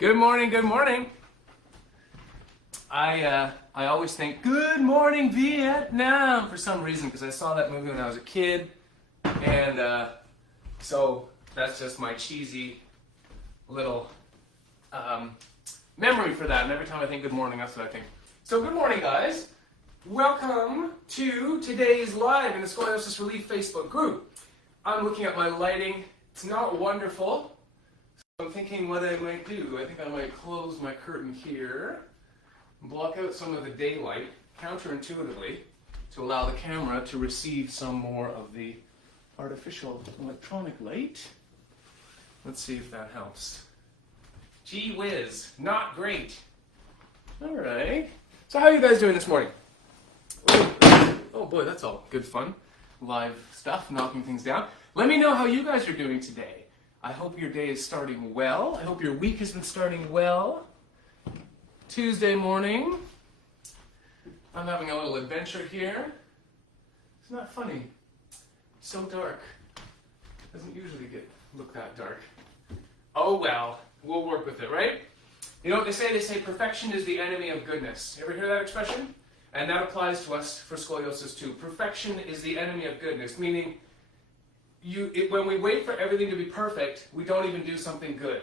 Good morning, good morning. I always think, good morning, Vietnam, for some reason, because I saw that movie when I was a kid, and so that's just my cheesy little memory for that, and every time I think good morning, that's what I think. So good morning, guys. Welcome to today's live in the Scoliosis Relief Facebook group. I'm looking at my lighting. It's not wonderful. I'm thinking what I might do. I think I might close my curtain here, block out some of the daylight, counterintuitively, to allow the camera to receive some more of the artificial electronic light. Let's see if that helps. Gee whiz, not great. All right. So how are you guys doing this morning? Oh boy, that's all good fun. Live stuff, knocking things down. Let me know how you guys are doing today. I hope your day is starting well. I hope your week has been starting well. Tuesday morning. I'm having a little adventure here. It's not funny. It's so dark. Doesn't usually look that dark. Oh well, we'll work with it, right? You know what they say? They say perfection is the enemy of goodness. You ever hear that expression? And that applies to us for scoliosis too. Perfection is the enemy of goodness, meaning when we wait for everything to be perfect, we don't even do something good.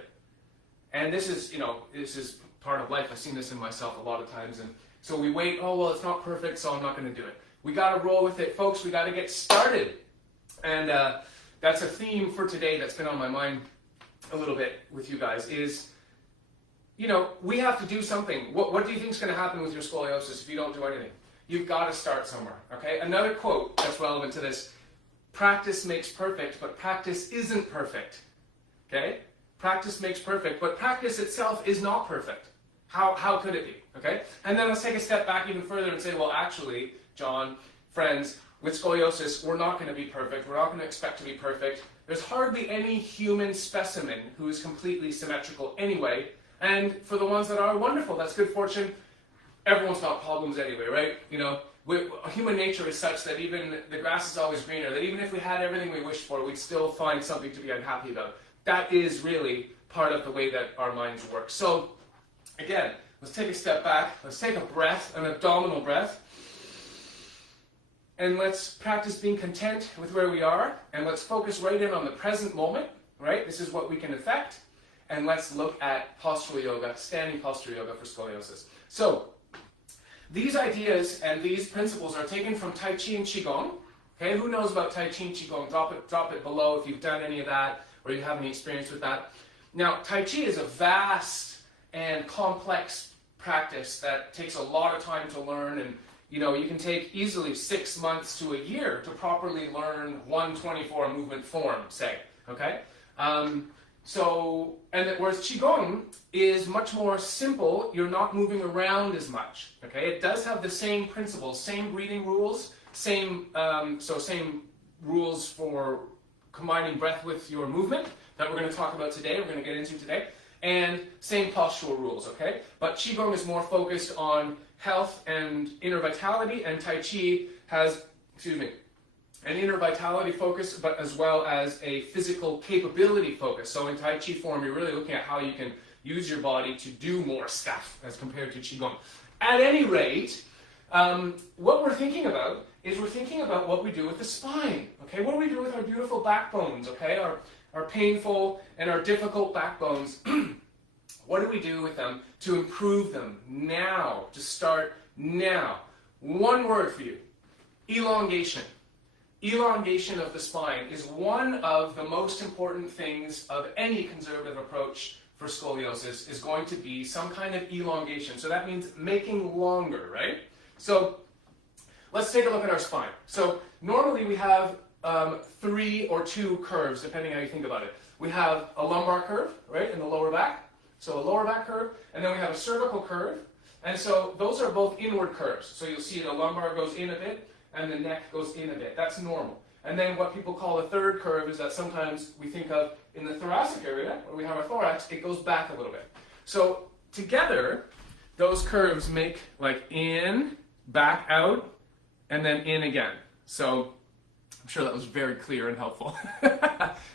And this is part of life. I've seen this in myself a lot of times. And so we wait, oh, well, it's not perfect, so I'm not going to do it. We got to roll with it, folks. We got to get started. And that's a theme for today that's been on my mind a little bit with you guys is, we have to do something. What do you think is going to happen with your scoliosis if you don't do anything? You've got to start somewhere, okay? Another quote that's relevant to this: practice makes perfect, but practice isn't perfect, okay? Practice makes perfect, but practice itself is not perfect. How could it be, okay? And then let's take a step back even further and say, well, actually, John, friends, with scoliosis, we're not going to be perfect. We're not going to expect to be perfect. There's hardly any human specimen who is completely symmetrical anyway. And for the ones that are, wonderful, that's good fortune. Everyone's got problems anyway, right? Human nature is such that even the grass is always greener, that even if we had everything we wished for, we'd still find something to be unhappy about. That is really part of the way that our minds work. So, again, let's take a step back. Let's take a breath, an abdominal breath. And let's practice being content with where we are. And let's focus right in on the present moment, right? This is what we can affect. And let's look at postural yoga, standing postural yoga for scoliosis. So, these ideas and these principles are taken from Tai Chi and Qigong. Okay, who knows about Tai Chi and Qigong? Drop it below if you've done any of that or you have any experience with that. Now, Tai Chi is a vast and complex practice that takes a lot of time to learn, and you can take easily 6 months to a year to properly learn 124 movement form, say. Okay. Whereas Qigong is much more simple. You're not moving around as much. Okay, it does have the same principles, same breathing rules, same rules for combining breath with your movement that we're going to talk about today. We're going to get into today, and same postural rules. Okay, but Qigong is more focused on health and inner vitality, and Tai Chi has, an inner vitality focus, but as well as a physical capability focus. So in Tai Chi form, you're really looking at how you can use your body to do more stuff as compared to Qigong. At any rate, what we're thinking about is what we do with the spine. Okay, what do we do with our beautiful backbones? Okay, our painful and our difficult backbones. What do we do with them to improve them now? To start now. One word for you: elongation. Elongation of the spine is one of the most important things of any conservative approach for scoliosis, is going to be some kind of elongation. So that means making longer, right? So let's take a look at our spine. So normally we have 3 or 2 curves, depending how you think about it. We have a lumbar curve, right, in the lower back. So a lower back curve, and then we have a cervical curve. And so those are both inward curves. So you'll see the lumbar goes in a bit, and the neck goes in a bit. That's normal. And then what people call a third curve is that sometimes we think of in the thoracic area, where we have our thorax, it goes back a little bit. So together, those curves make like in, back out, and then in again. So I'm sure that was very clear and helpful.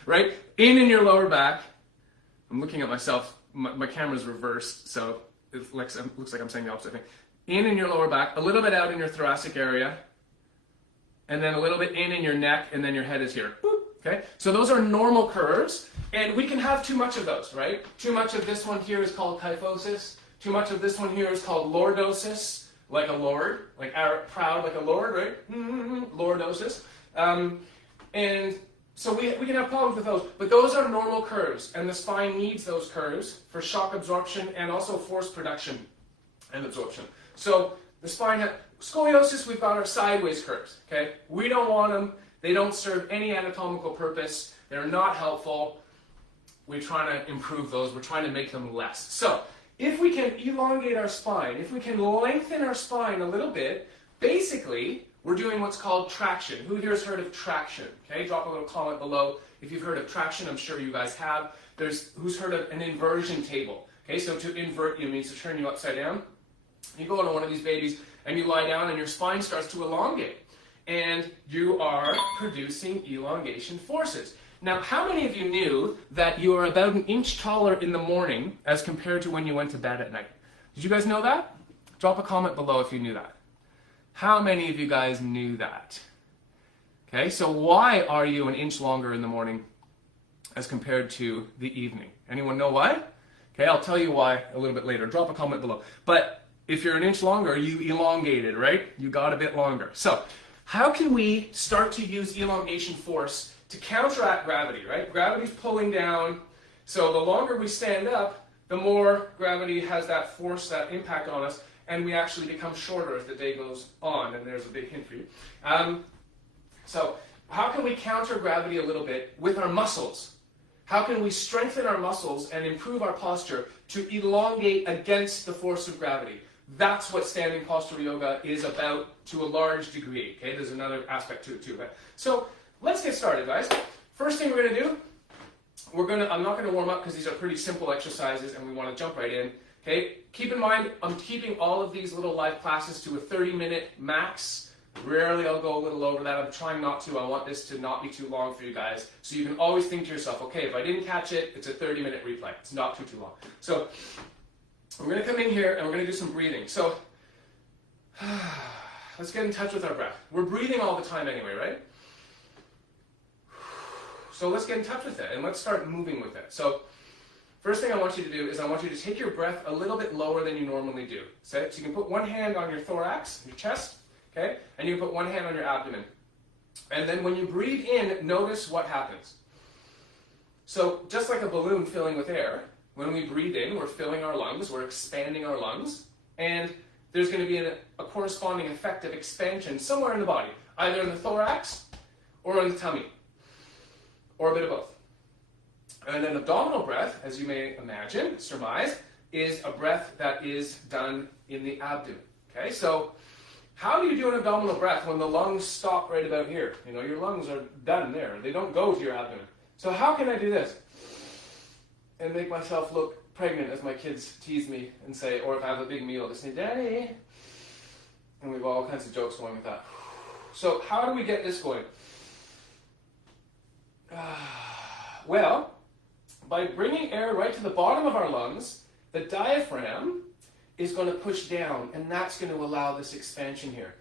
Right? In your lower back. I'm looking at myself my camera's reversed, so it looks like I'm saying the opposite thing. In your lower back, a little bit out in your thoracic area, and then a little bit in your neck, and then your head is here. Boop. Okay, so those are normal curves, and we can have too much of those, right? Too much of this one here is called kyphosis. Too much of this one here is called lordosis, like a lord, like proud like a lord, right? Lordosis. And so we can have problems with those, but those are normal curves, and the spine needs those curves for shock absorption and also force production and absorption. So the spine, scoliosis, we've got our sideways curves, okay? We don't want them. They don't serve any anatomical purpose. They're not helpful. We're trying to improve those. We're trying to make them less. So if we can elongate our spine, if we can lengthen our spine a little bit, basically, we're doing what's called traction. Who here has heard of traction? Okay, drop a little comment below if you've heard of traction. I'm sure you guys have. Who's heard of an inversion table? Okay, so to invert you means to turn you upside down. You go into one of these babies and you lie down and your spine starts to elongate. And you are producing elongation forces. Now, how many of you knew that you are about an inch taller in the morning as compared to when you went to bed at night? Did you guys know that? Drop a comment below if you knew that. How many of you guys knew that? Okay, so why are you an inch longer in the morning as compared to the evening? Anyone know why? Okay, I'll tell you why a little bit later. Drop a comment below. But if you're an inch longer, you elongated, right? You got a bit longer. So, how can we start to use elongation force to counteract gravity, right? Gravity's pulling down, so the longer we stand up, the more gravity has that force, that impact on us, and we actually become shorter as the day goes on, and there's a big hint for you. So how can we counter gravity a little bit with our muscles? How can we strengthen our muscles and improve our posture to elongate against the force of gravity? That's what standing postural yoga is about to a large degree. Okay, there's another aspect to it too. So let's get started, guys. First thing we're going to do, I'm not going to warm up because these are pretty simple exercises and we want to jump right in. Okay, keep in mind, I'm keeping all of these little live classes to a 30-minute max. Rarely I'll go a little over that. I'm trying not to. I want this to not be too long for you guys. So you can always think to yourself, okay, if I didn't catch it, it's a 30-minute replay. It's not too long. So we're going to come in here and we're going to do some breathing. So let's get in touch with our breath. We're breathing all the time anyway, right? So let's get in touch with it and let's start moving with it. So first thing I want you to do is I want you to take your breath a little bit lower than you normally do. So you can put one hand on your thorax, your chest, okay? And you can put one hand on your abdomen. And then when you breathe in, notice what happens. So just like a balloon filling with air, when we breathe in, we're filling our lungs, we're expanding our lungs, and there's going to be a corresponding effect of expansion somewhere in the body, either in the thorax or in the tummy, or a bit of both. And an abdominal breath, as you may imagine, surmise, is a breath that is done in the abdomen. Okay, so how do you do an abdominal breath when the lungs stop right about here? You know, your lungs are done there. They don't go to your abdomen. So how can I do this and make myself look pregnant, as my kids tease me and say, or if I have a big meal, they say, Daddy. And we've all kinds of jokes going with that. So how do we get this going? Well, by bringing air right to the bottom of our lungs, the diaphragm is going to push down, and that's going to allow this expansion here.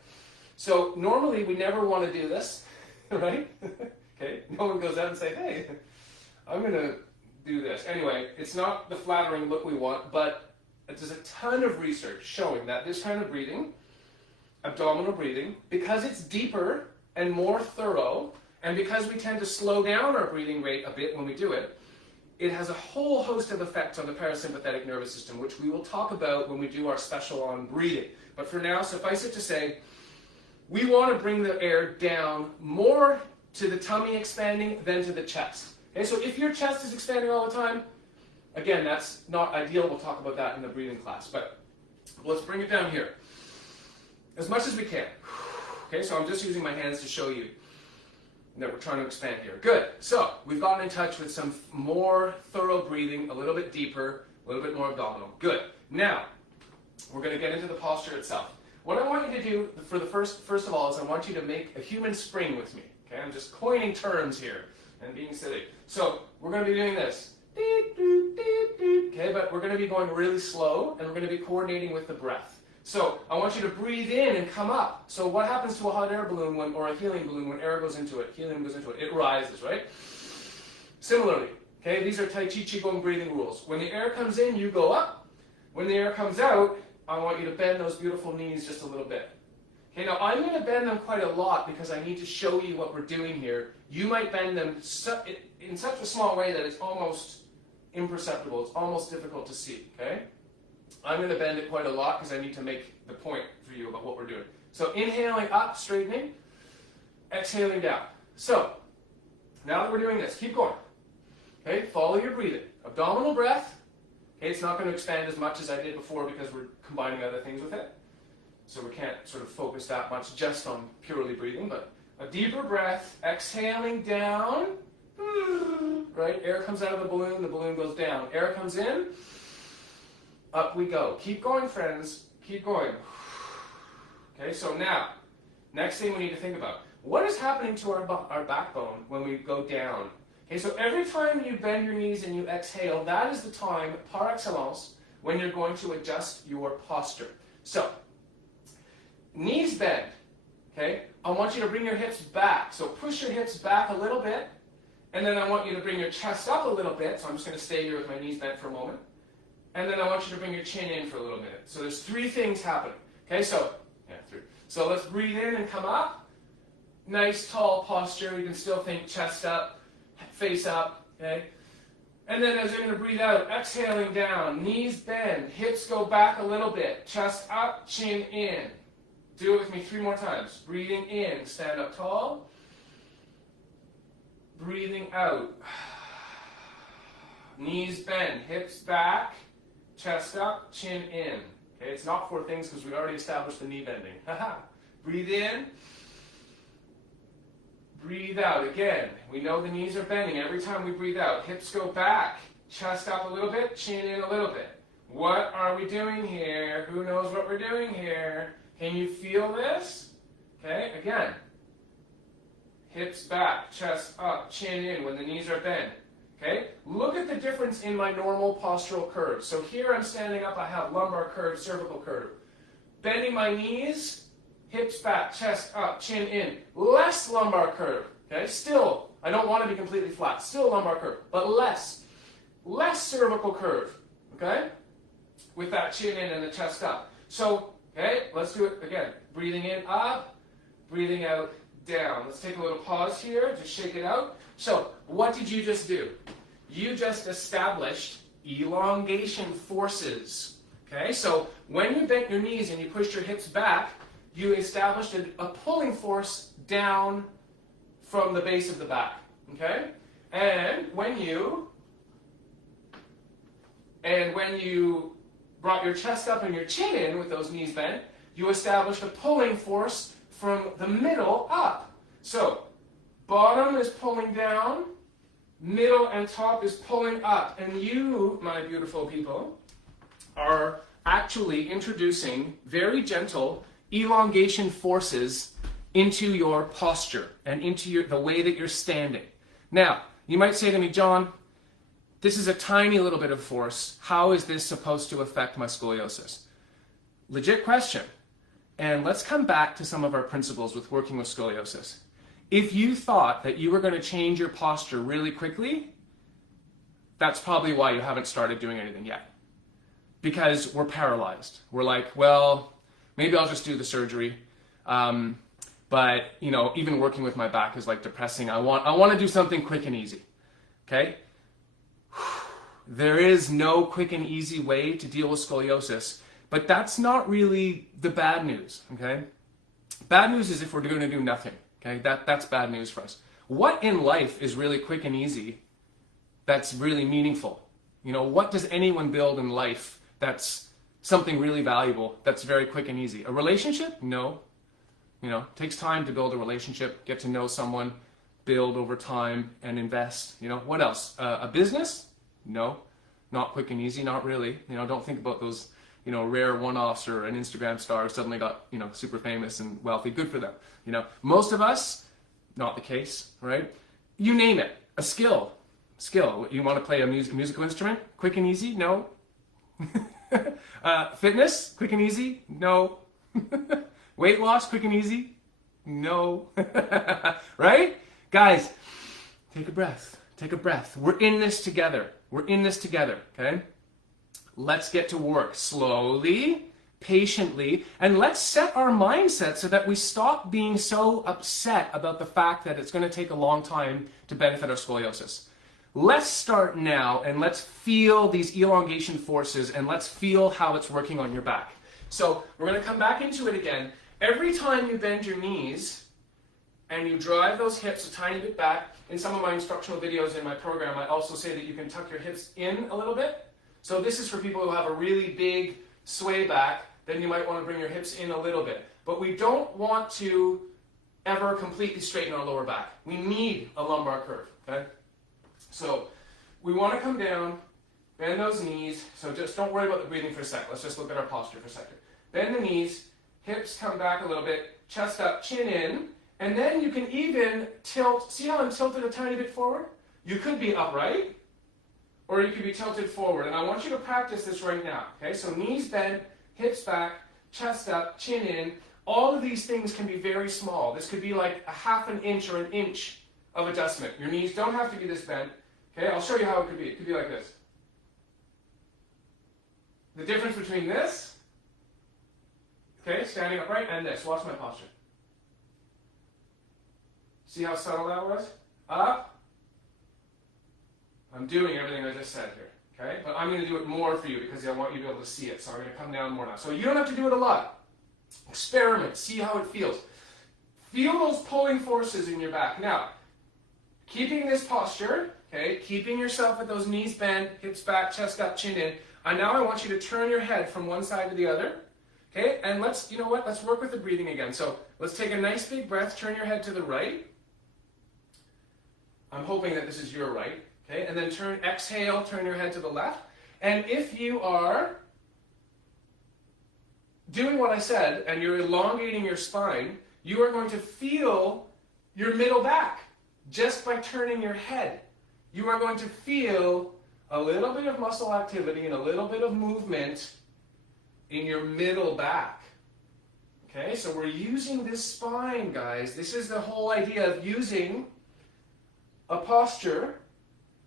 So normally we never want to do this, right? Okay, no one goes out and say, hey, I'm going to do this. Anyway, it's not the flattering look we want, but there's a ton of research showing that this kind of breathing, abdominal breathing, because it's deeper and more thorough, and because we tend to slow down our breathing rate a bit when we do it, it has a whole host of effects on the parasympathetic nervous system, which we will talk about when we do our special on breathing. But for now, suffice it to say, we want to bring the air down more to the tummy expanding than to the chest. Okay, so if your chest is expanding all the time, again, that's not ideal. We'll talk about that in the breathing class. But let's bring it down here as much as we can. Okay, so I'm just using my hands to show you that we're trying to expand here. Good. So we've gotten in touch with some more thorough breathing, a little bit deeper, a little bit more abdominal. Good. Now, we're going to get into the posture itself. What I want you to do for the first of all is I want you to make a human spring with me. Okay, I'm just coining terms here and being silly. So we're going to be doing this. Okay, but we're going to be going really slow, and we're going to be coordinating with the breath. So I want you to breathe in and come up. So what happens to a hot air balloon or a helium balloon when air goes into it? Helium goes into it. It rises, right? Similarly, okay, these are Tai Chi Qigong breathing rules. When the air comes in, you go up. When the air comes out, I want you to bend those beautiful knees just a little bit. Okay, now I'm going to bend them quite a lot because I need to show you what we're doing here. You might bend them in such a small way that it's almost imperceptible. It's almost difficult to see, okay? I'm going to bend it quite a lot because I need to make the point for you about what we're doing. So inhaling up, straightening, exhaling down. So now that we're doing this, keep going. Okay, follow your breathing. Abdominal breath. Okay, it's not going to expand as much as I did before because we're combining other things with it. So we can't sort of focus that much just on purely breathing, but a deeper breath, exhaling down. Right, air comes out of the balloon goes down. Air comes in. Up we go. Keep going, friends. Keep going. Okay, so now, next thing we need to think about. What is happening to our backbone when we go down? Okay, so every time you bend your knees and you exhale, that is the time, par excellence, when you're going to adjust your posture. So, knees bend. Okay, I want you to bring your hips back. So push your hips back a little bit, and then I want you to bring your chest up a little bit. So I'm just going to stay here with my knees bent for a moment. And then I want you to bring your chin in for a little minute. So there's 3 things happening. Okay, so, 3. So let's breathe in and come up. Nice tall posture. You can still think chest up, face up, okay? And then as you're going to breathe out, exhaling down, knees bend, hips go back a little bit, chest up, chin in. Do it with me 3 more times. Breathing in, stand up tall. Breathing out. Knees bend, hips back. Chest up, chin in. Okay, it's not 4 things because we already established the knee bending. Breathe in. Breathe out. Again, we know the knees are bending every time we breathe out. Hips go back. Chest up a little bit, chin in a little bit. What are we doing here? Who knows what we're doing here? Can you feel this? Okay, again. Hips back, chest up, chin in when the knees are bent. Okay, look at the difference in my normal postural curve. So here I'm standing up, I have lumbar curve, cervical curve. Bending my knees, hips back, chest up, chin in. Less lumbar curve. Okay, still, I don't want to be completely flat. Still lumbar curve, but less. Less cervical curve. Okay, with that chin in and the chest up. So, okay, let's do it again. Breathing in, up. Breathing out, down. Let's take a little pause here, just shake it out. So, what did you just do? You just established elongation forces. Okay, so when you bent your knees and you pushed your hips back, you established a pulling force down from the base of the back. Okay, and when you brought your chest up and your chin in with those knees bent, you established a pulling force from the middle up. So, bottom is pulling down, middle and top is pulling up. And you, my beautiful people, are actually introducing very gentle elongation forces into your posture and into the way that you're standing. Now, you might say to me, John, this is a tiny little bit of force. How is this supposed to affect my scoliosis? Legit question. And let's come back to some of our principles with working with scoliosis. If you thought that you were going to change your posture really quickly, that's probably why you haven't started doing anything yet. Because we're paralyzed. We're like, well, maybe I'll just do the surgery. But, you know, even working with my back is like depressing. I want to do something quick and easy. Okay? There is no quick and easy way to deal with scoliosis. But that's not really the bad news, okay? Bad news is if we're going to do nothing, okay? That's bad news for us. What in life is really quick and easy that's really meaningful? You know, what does anyone build in life that's something really valuable, that's very quick and easy? A relationship? No. You know, it takes time to build a relationship, get to know someone, build over time and invest. You know, what else? A business? No. Not quick and easy, not really. You know, don't think about those, you know, rare one-offs or an Instagram star who suddenly got, you know, super famous and wealthy. Good for them. You know, most of us, not the case, right? You name it. A skill. You want to play a musical instrument? Quick and easy? No. Fitness, quick and easy? No. Weight loss, quick and easy? No. Right? Guys, take a breath. Take a breath. We're in this together. We're in this together, okay? Let's get to work slowly, patiently, and let's set our mindset so that we stop being so upset about the fact that it's going to take a long time to benefit our scoliosis. Let's start now and let's feel these elongation forces and let's feel how it's working on your back. So we're going to come back into it again. Every time you bend your knees and you drive those hips a tiny bit back, in some of my instructional videos in my program, I also say that you can tuck your hips in a little bit. So this is for people who have a really big sway back, then you might want to bring your hips in a little bit. But we don't want to ever completely straighten our lower back. We need a lumbar curve, okay? So we want to come down, bend those knees. So just don't worry about the breathing for a sec. Let's just look at our posture for a second. Bend the knees, hips come back a little bit, chest up, chin in, and then you can even tilt. See how I'm tilted a tiny bit forward? You could be upright, or you could be tilted forward. And I want you to practice this right now, okay? So knees bent, hips back, chest up, chin in. All of these things can be very small. This could be like a half an inch or an inch of adjustment. Your knees don't have to be this bent. Okay, I'll show you how it could be. It could be like this. The difference between this, okay, standing upright, and this. Watch my posture. See how subtle that was? Up. I'm doing everything I just said here, okay? But I'm going to do it more for you because I want you to be able to see it. So I'm going to come down more now. So you don't have to do it a lot. Experiment. See how it feels. Feel those pulling forces in your back. Now, keeping this posture, okay, keeping yourself with those knees bent, hips back, chest up, chin in. And now I want you to turn your head from one side to the other, okay? And let's, you know what, let's work with the breathing again. So let's take a nice big breath, turn your head to the right. I'm hoping that this is your right, okay? And then exhale, turn your head to the left. And if you are doing what I said and you're elongating your spine, you are going to feel your middle back just by turning your head. You are going to feel a little bit of muscle activity and a little bit of movement in your middle back. Okay, so we're using this spine, guys. This is the whole idea of using a posture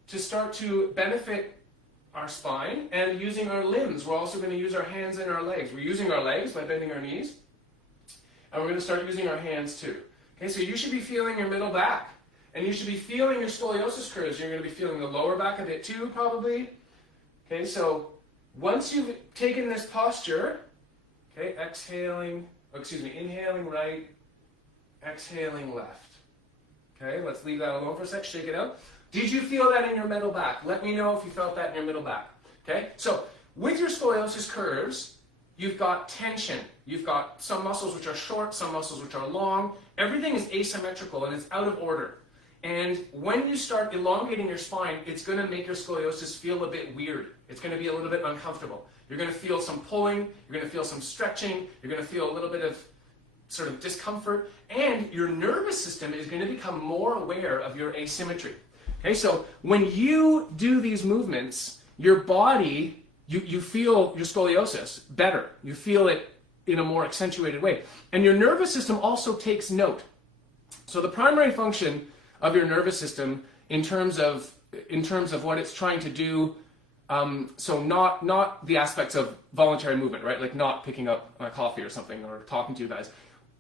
to start to benefit our spine and using our limbs. We're also going to use our hands and our legs. We're using our legs by bending our knees, and we're going to start using our hands too. Okay, so you should be feeling your middle back. And you should be feeling your scoliosis curves. You're going to be feeling the lower back a bit too, probably. Okay, so once you've taken this posture, okay, inhaling right, exhaling left. Okay, let's leave that alone for a sec, shake it out. Did you feel that in your middle back? Let me know if you felt that in your middle back. Okay, so with your scoliosis curves, you've got tension. You've got some muscles which are short, some muscles which are long. Everything is asymmetrical and it's out of order. And when you start elongating your spine, it's going to make your scoliosis feel a bit weird. It's going to be a little bit uncomfortable. You're going to feel some pulling, you're going to feel some stretching, you're going to feel a little bit of sort of discomfort, and your nervous system is going to become more aware of your asymmetry. Okay, so when you do these movements, your body, you feel your scoliosis better. You feel it in a more accentuated way. And your nervous system also takes note. So the primary function of your nervous system in terms of what it's trying to do, so not the aspects of voluntary movement, right? Like not picking up a coffee or something or talking to you guys.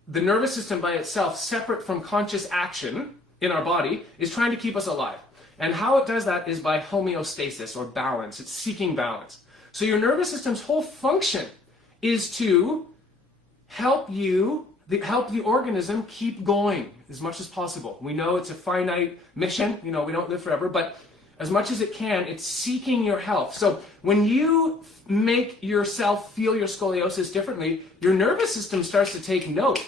The nervous system by itself, separate from conscious action in our body, is trying to keep us alive. And how it does that is by homeostasis or balance. It's seeking balance. So your nervous system's whole function is to help the organism keep going as much as possible. We know it's a finite mission, we don't live forever, but as much as it can, it's seeking your health. So when you make yourself feel your scoliosis differently, your nervous system starts to take note.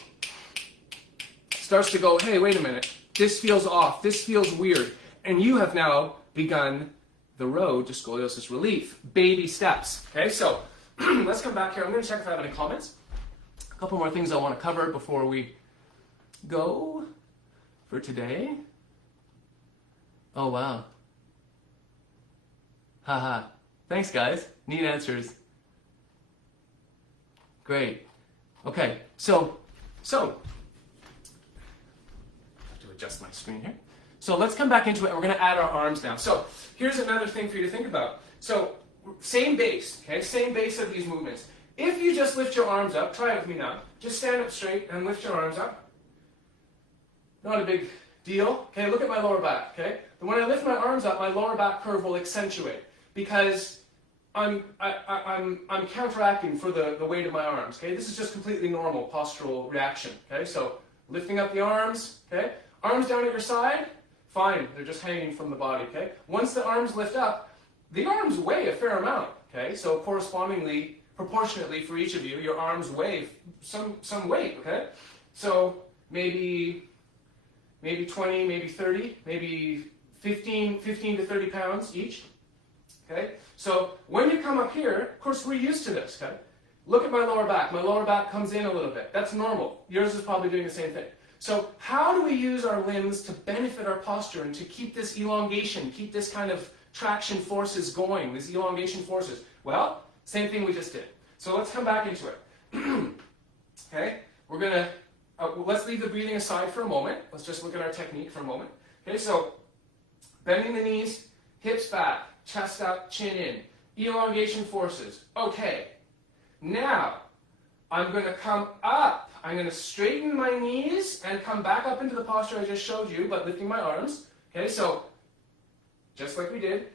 Starts to go, hey, wait a minute, this feels off, this feels weird. And you have now begun the road to scoliosis relief. Baby steps. Okay, so let's come back here. I'm going to check if I have any comments. A couple more things I want to cover before we go for today. Oh, wow. Haha. Thanks, guys. Neat answers. Great. Okay, so, I have to adjust my screen here. So let's come back into it, and we're going to add our arms now. So here's another thing for you to think about. So same base, okay? Same base of these movements. If you just lift your arms up, try it with me now. Just stand up straight and lift your arms up. Not a big deal. Okay, look at my lower back, okay? But when I lift my arms up, my lower back curve will accentuate because I'm counteracting for the weight of my arms, okay? This is just completely normal postural reaction, okay? So lifting up the arms, okay? Arms down at your side, fine, they're just hanging from the body, okay? Once the arms lift up, the arms weigh a fair amount, okay? So correspondingly, proportionately for each of you, your arms weigh some weight, okay? So maybe 20, maybe 30, maybe 15 to 30 pounds each, okay? So when you come up here, of course we're used to this, okay? Look at my lower back. My lower back comes in a little bit. That's normal. Yours is probably doing the same thing. So how do we use our limbs to benefit our posture and to keep this elongation, keep this kind of traction forces going, these elongation forces? Well, same thing we just did. So let's come back into it. Okay, we're going to, let's leave the breathing aside for a moment. Let's just look at our technique for a moment. Okay, so bending the knees, hips back, chest up, chin in. Elongation forces. Okay, now I'm going to come up. I'm going to straighten my knees and come back up into the posture I just showed you, but lifting my arms. Okay, so just like we did,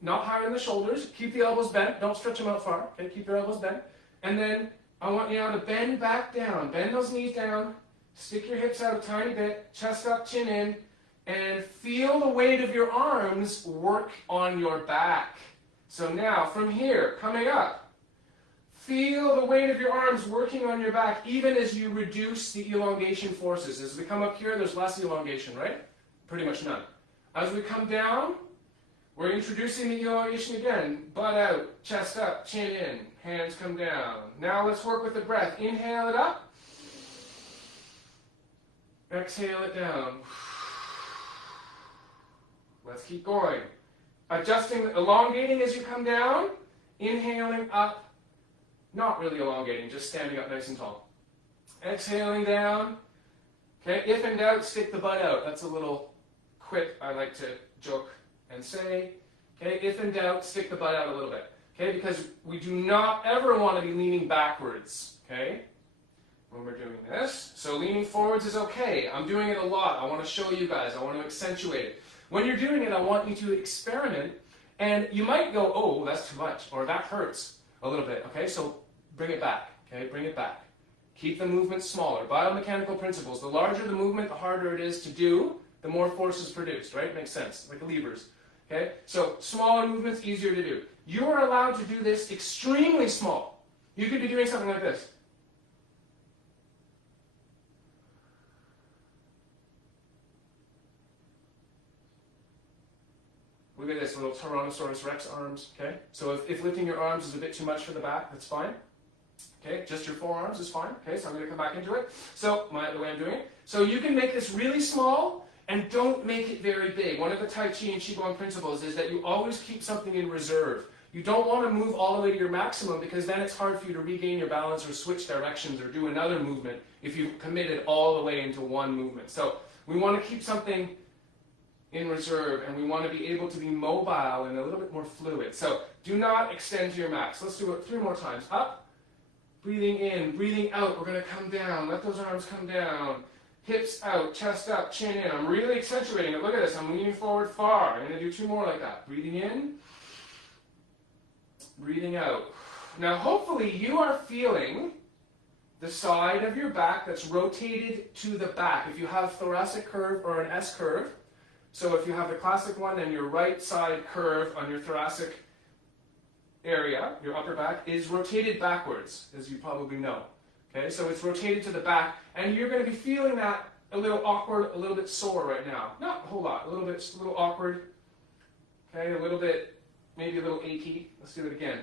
not higher in the shoulders. Keep the elbows bent. Don't stretch them out far. Okay, keep your elbows bent. And then I want you now to bend back down. Bend those knees down. Stick your hips out a tiny bit. Chest up, chin in. And feel the weight of your arms work on your back. So now, from here, coming up, feel the weight of your arms working on your back, even as you reduce the elongation forces. As we come up here, there's less elongation, right? Pretty much none. As we come down, we're introducing the elongation again. Butt out, chest up, chin in, hands come down. Now let's work with the breath. Inhale it up. Exhale it down. Let's keep going. Adjusting, elongating as you come down. Inhaling up. Not really elongating, just standing up nice and tall. Exhaling down. Okay, if in doubt, stick the butt out. That's a little quick, I like to joke and say. Okay, if in doubt, stick the butt out a little bit. Okay, because we do not ever want to be leaning backwards. Okay, when we're doing this. So leaning forwards is okay. I'm doing it a lot. I want to show you guys. I want to accentuate it. When you're doing it, I want you to experiment. And you might go, oh, that's too much, or that hurts a little bit. Okay, so bring it back. Okay, bring it back. Keep the movement smaller. Biomechanical principles. The larger the movement, the harder it is to do, the more force is produced, right? Makes sense, like levers. Okay, so smaller movements, easier to do. You are allowed to do this extremely small. You could be doing something like this. Look at this little Tyrannosaurus Rex arms, okay? So if lifting your arms is a bit too much for the back, that's fine. Okay, just your forearms is fine. Okay, so I'm going to come back into it. So, the way I'm doing it. So you can make this really small and don't make it very big. One of the Tai Chi and Qigong principles is that you always keep something in reserve. You don't want to move all the way to your maximum because then it's hard for you to regain your balance or switch directions or do another movement if you've committed all the way into one movement. So we want to keep something in reserve, and we want to be able to be mobile and a little bit more fluid. So do not extend to your max. Let's do it 3 more times. Up, breathing in, breathing out. We're going to come down. Let those arms come down. Hips out, chest up, chin in. I'm really accentuating it. Look at this. I'm leaning forward far. I'm going to do 2 more like that. Breathing in, breathing out. Now hopefully you are feeling the side of your back that's rotated to the back. If you have thoracic curve or an S curve, so if you have the classic one, then your right side curve on your thoracic area, your upper back, is rotated backwards, as you probably know. Okay, so it's rotated to the back, and you're going to be feeling that a little awkward, a little bit sore right now. Not a whole lot, a little awkward. Okay, a little bit, maybe a little achy. Let's do it again.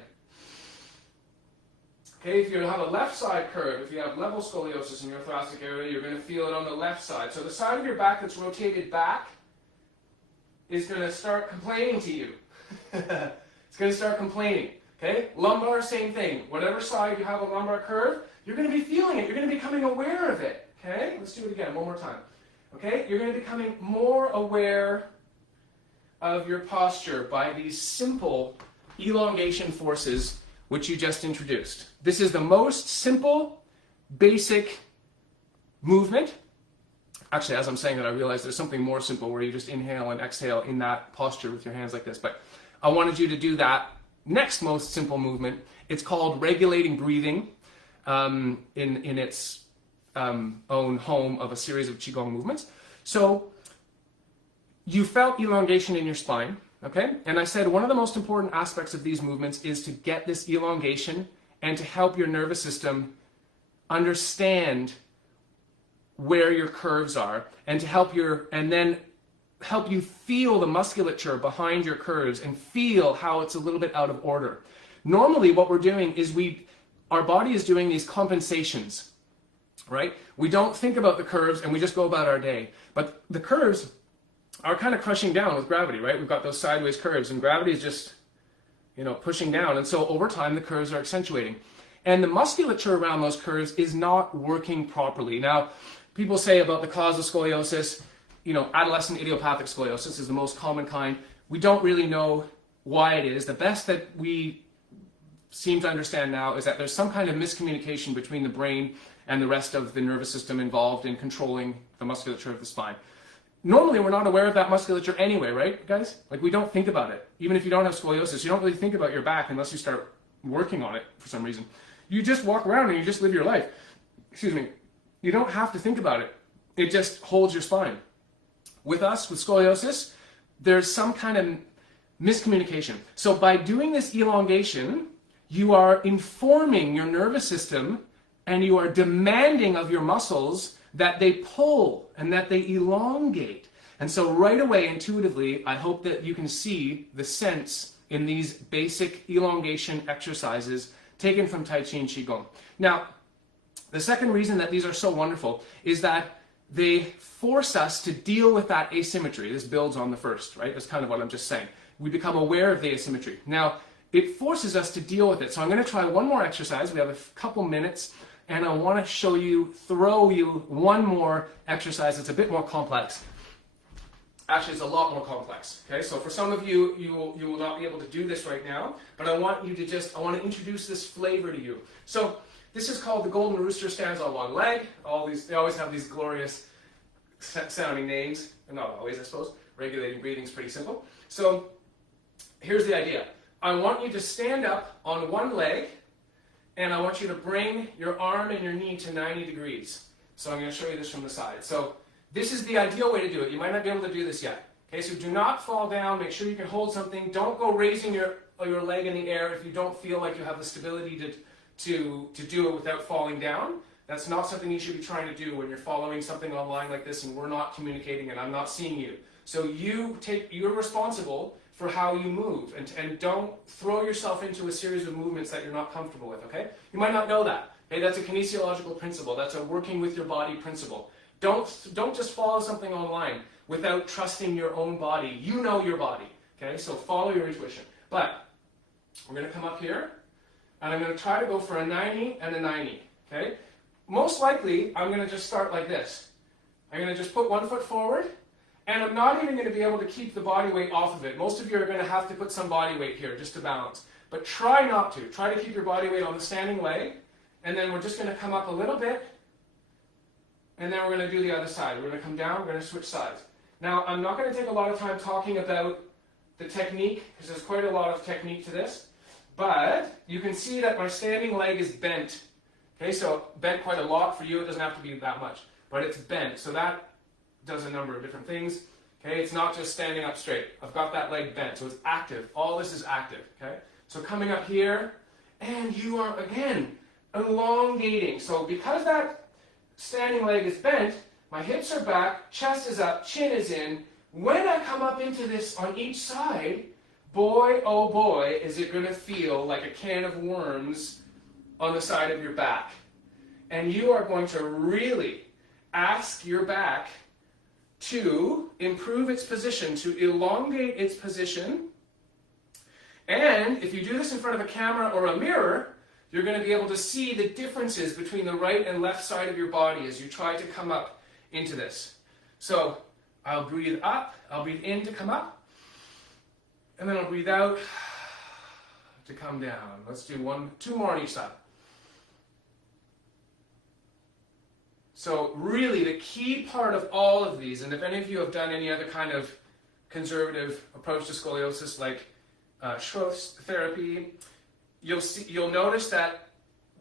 Okay, if you have a left side curve, if you have level scoliosis in your thoracic area, you're going to feel it on the left side. So the side of your back that's rotated back is going to start complaining to you. It's going to start complaining. Okay? Lumbar, same thing. Whatever side you have a lumbar curve, you're going to be feeling it. You're going to be becoming aware of it. Okay? Let's do it again, one more time. Okay? You're going to be becoming more aware of your posture by these simple elongation forces which you just introduced. This is the most simple, basic movement. Actually, as I'm saying that, I realize there's something more simple where you just inhale and exhale in that posture with your hands like this. But I wanted you to do that next most simple movement. It's called regulating breathing, in its own home of a series of Qigong movements. So you felt elongation in your spine, okay? And I said one of the most important aspects of these movements is to get this elongation and to help your nervous system understand where your curves are, and to help you feel the musculature behind your curves and feel how it's a little bit out of order. Normally what we're doing is our body is doing these compensations, right? We don't think about the curves and we just go about our day. But the curves are kind of crushing down with gravity, right? We've got those sideways curves and gravity is just, pushing down. And so over time the curves are accentuating. And the musculature around those curves is not working properly. Now, people say about the cause of scoliosis, adolescent idiopathic scoliosis is the most common kind. We don't really know why it is. The best that we seem to understand now is that there's some kind of miscommunication between the brain and the rest of the nervous system involved in controlling the musculature of the spine. Normally, we're not aware of that musculature anyway, right, guys? Like, we don't think about it. Even if you don't have scoliosis, you don't really think about your back unless you start working on it for some reason. You just walk around and you just live your life. Excuse me. You don't have to think about it. It just holds your spine. With us, with scoliosis, there's some kind of miscommunication. So by doing this elongation, you are informing your nervous system and you are demanding of your muscles that they pull and that they elongate. And so right away, intuitively, I hope that you can see the sense in these basic elongation exercises taken from Tai Chi and Qigong. Now, the second reason that these are so wonderful is that they force us to deal with that asymmetry. This builds on the first, right? That's kind of what I'm just saying. We become aware of the asymmetry. Now, it forces us to deal with it. So I'm going to try one more exercise. We have a couple minutes, and I want to throw you one more exercise that's a bit more complex. Actually, it's a lot more complex. Okay, so for some of you, you will not be able to do this right now, but I want to introduce this flavor to you. So this is called the Golden Rooster Stands on One Leg. They always have these glorious sounding names. Not always, I suppose. Regulating breathing is pretty simple. So here's the idea. I want you to stand up on one leg, and I want you to bring your arm and your knee to 90 degrees. So I'm going to show you this from the side. So this is the ideal way to do it. You might not be able to do this yet. Okay, so do not fall down. Make sure you can hold something. Don't go raising your leg in the air if you don't feel like you have the stability to do it without falling down. That's not something you should be trying to do when you're following something online like this and we're not communicating and I'm not seeing you. So you're responsible for how you move, and don't throw yourself into a series of movements that you're not comfortable with, okay? You might not know that. Okay, that's a kinesiological principle. That's a working with your body principle. Don't just follow something online without trusting your own body. You know your body, okay? So follow your intuition. But we're going to come up here, and I'm going to try to go for a 90 and a 90, okay? Most likely, I'm going to just start like this. I'm going to just put one foot forward, and I'm not even going to be able to keep the body weight off of it. Most of you are going to have to put some body weight here just to balance. But try not to. Try to keep your body weight on the standing leg, and then we're just going to come up a little bit, and then we're going to do the other side. We're going to come down, we're going to switch sides. Now, I'm not going to take a lot of time talking about the technique, because there's quite a lot of technique to this, but you can see that my standing leg is bent. Okay, so bent quite a lot. For you, it doesn't have to be that much, but it's bent. So that does a number of different things. Okay, it's not just standing up straight. I've got that leg bent, so it's active. All this is active, okay? So coming up here, and you are, again, elongating. So because that standing leg is bent, my hips are back, chest is up, chin is in. When I come up into this on each side, boy, oh boy, is it going to feel like a can of worms on the side of your back. And you are going to really ask your back to improve its position, to elongate its position, And if you do this in front of a camera or a mirror, you're going to be able to see the differences between the right and left side of your body as you try to come up into this. So I'll breathe up, I'll breathe in to come up, and then I'll breathe out to come down. Let's do two more on each side. So really the key part of all of these, and if any of you have done any other kind of conservative approach to scoliosis like Schroth's therapy, you'll notice that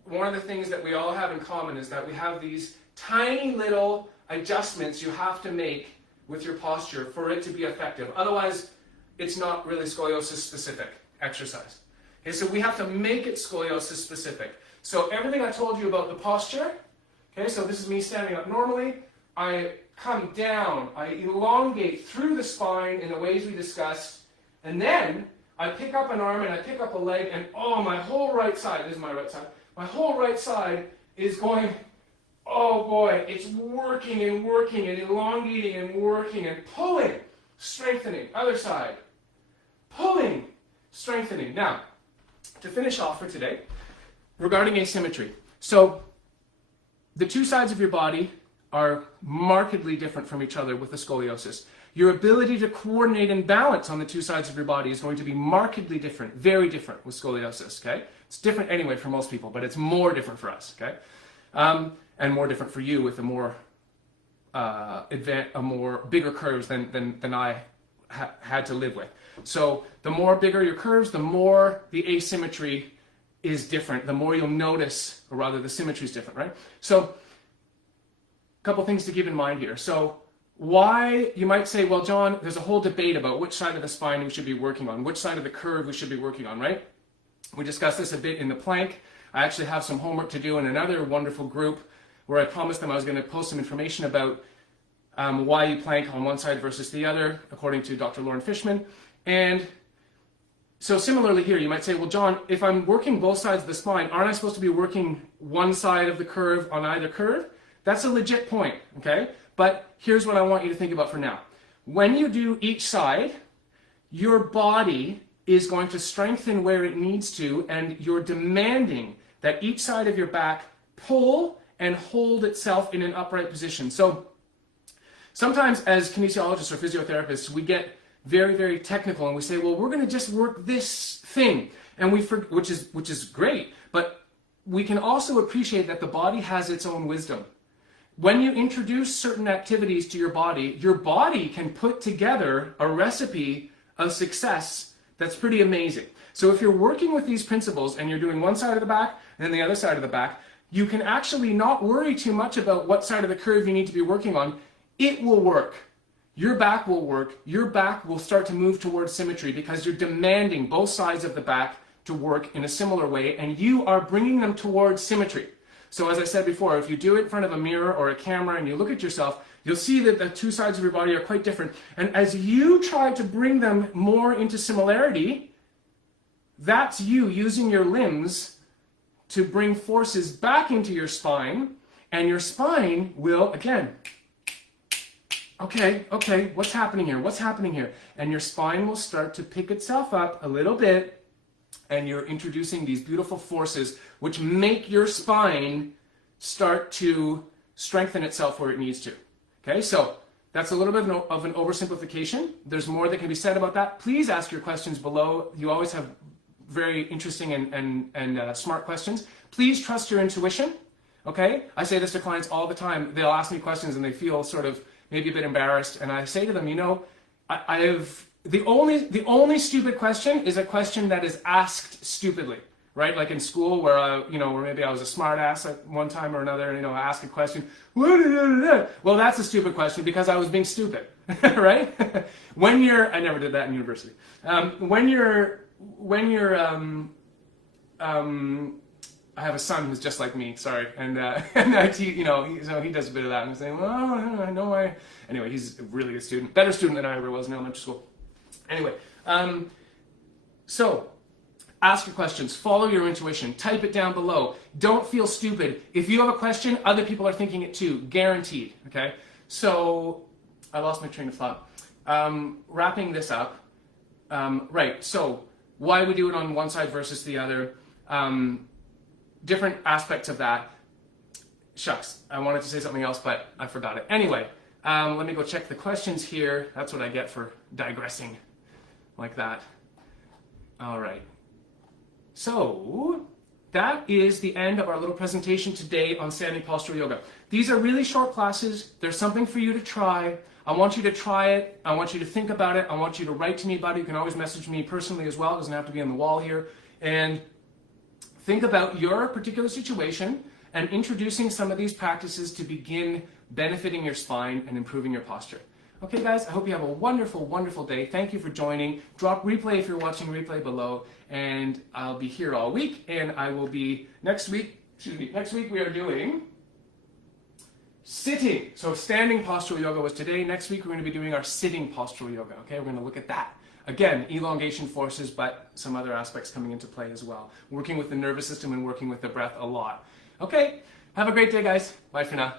one of the things that we all have in common is that we have these tiny little adjustments you have to make with your posture for it to be effective. Otherwise, it's not really scoliosis specific exercise. Okay, so we have to make it scoliosis specific. So everything I told you about the posture, okay, so this is me standing up normally. I come down, I elongate through the spine in the ways we discussed, and then I pick up an arm and I pick up a leg, and oh, my whole right side, this is my right side, my whole right side is going, oh boy, it's working and working and elongating and working and pulling, strengthening, other side, pulling, strengthening. Now, to finish off for today, regarding asymmetry. So, the two sides of your body are markedly different from each other with the scoliosis. Your ability to coordinate and balance on the two sides of your body is going to be markedly different, very different with scoliosis, okay? It's different anyway for most people, but it's more different for us, okay? And more different for you with a more bigger curves than I had to live with. So the more bigger your curves, the more the asymmetry is different, the more you'll notice, or rather the symmetry is different, right? So a couple things to keep in mind here. So why, you might say, well, John, there's a whole debate about which side of the spine we should be working on, which side of the curve we should be working on, right? We discussed this a bit in the plank. I actually have some homework to do in another wonderful group where I promised them I was going to post some information about why you plank on one side versus the other, according to Dr. Lauren Fishman. And so similarly here, you might say, well, John, if I'm working both sides of the spine, aren't I supposed to be working one side of the curve on either curve? That's a legit point, okay? But here's what I want you to think about for now. When you do each side, your body is going to strengthen where it needs to, and you're demanding that each side of your back pull and hold itself in an upright position. So sometimes as kinesiologists or physiotherapists, we get very, very technical and we say, well, we're going to just work this thing, and which is great, but we can also appreciate that the body has its own wisdom. When you introduce certain activities to your body can put together a recipe of success that's pretty amazing. So if you're working with these principles and you're doing one side of the back and then the other side of the back, you can actually not worry too much about what side of the curve you need to be working on. It will work. Your back will work. Your back will start to move towards symmetry because you're demanding both sides of the back to work in a similar way, and you are bringing them towards symmetry. So as I said before, if you do it in front of a mirror or a camera and you look at yourself, you'll see that the two sides of your body are quite different. And as you try to bring them more into similarity, that's you using your limbs to bring forces back into your spine, and your spine will, again, okay, what's happening here? What's happening here? And your spine will start to pick itself up a little bit, and you're introducing these beautiful forces which make your spine start to strengthen itself where it needs to. Okay, so that's a little bit of an oversimplification. There's more that can be said about that. Please ask your questions below. You always have very interesting and smart questions. Please trust your intuition. Okay, I say this to clients all the time. They'll ask me questions and they feel sort of maybe a bit embarrassed, and I say to them, you know, the only stupid question is a question that is asked stupidly, right? Like in school where where maybe I was a smart ass at one time or another, and I ask a question, well, that's a stupid question because I was being stupid, right? I never did that in university. I have a son who's just like me, sorry, and he does a bit of that, and I'm saying, well, I know anyway, he's a really good student, better student than I ever was in elementary school. Anyway, so ask your questions, follow your intuition, type it down below. Don't feel stupid. If you have a question, other people are thinking it too, guaranteed, okay? So, I lost my train of thought. Wrapping this up, right, so why we do it on one side versus the other, different aspects of that. Shucks, I wanted to say something else, but I forgot it. Anyway, let me go check the questions here. That's what I get for digressing like that. All right. So that is the end of our little presentation today on standing postural yoga. These are really short classes. There's something for you to try. I want you to try it. I want you to think about it. I want you to write to me about it. You can always message me personally as well. It doesn't have to be on the wall here. And think about your particular situation and introducing some of these practices to begin benefiting your spine and improving your posture. Okay, guys, I hope you have a wonderful, wonderful day. Thank you for joining. Drop replay if you're watching replay below. And I'll be here all week. And I will be next week we are doing sitting. So standing postural yoga was today. Next week we're going to be doing our sitting postural yoga. Okay, we're going to look at that. Again, elongation forces, but some other aspects coming into play as well. Working with the nervous system and working with the breath a lot. Okay, have a great day, guys. Bye for now.